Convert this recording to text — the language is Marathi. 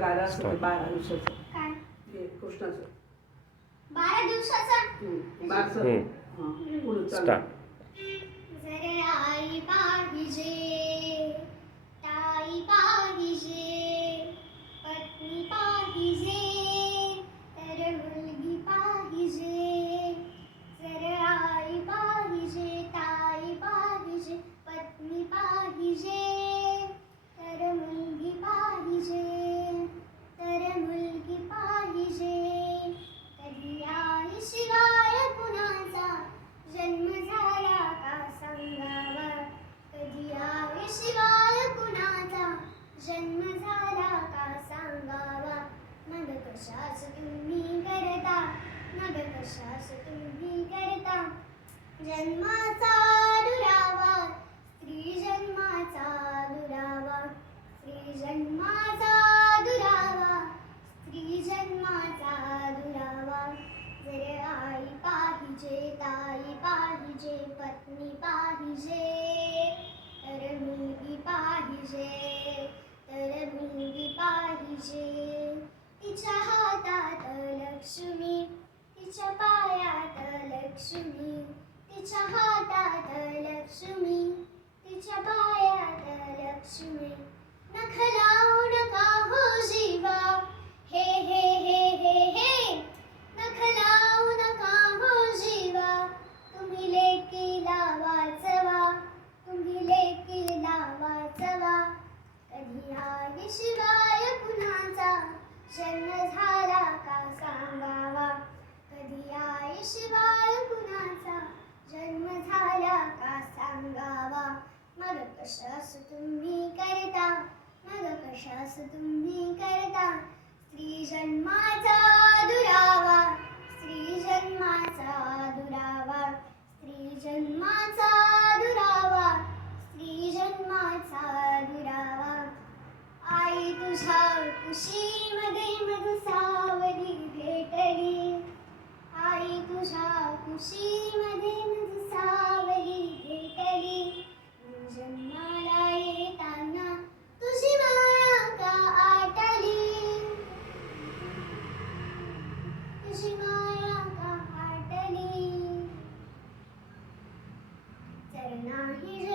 गाणं असतं बारा दिवसाचं. कृष्णाचं. बारा दिवसाचा? हम्म. बारसं. हां पुढं चालू. तुम्ही करता मग कशाच तुम्ही करता। लक्ष्मी तिच्या हातात लक्ष्मी तिच्या पायात लक्ष्मी. नख लावू नका हो जीवा हे हे हे हे हे. नख लावू नका हो जीवा तुम्ही लेकीला वाचवा तुम्ही लेकीला वाचवा. कधी आई शिवा सांगावा मग कशास तुम्ही करता? मग कशास तुम्ही करता? स्त्री जन्माचा दुरावा. स्त्री जन्माचा दुरावा. स्त्री जन्माचा दुरावा. स्त्री जन्माचा दुरावा. आई तुझ्या कुशीमध्ये मधु सावली भेटली. Saturn. Now he's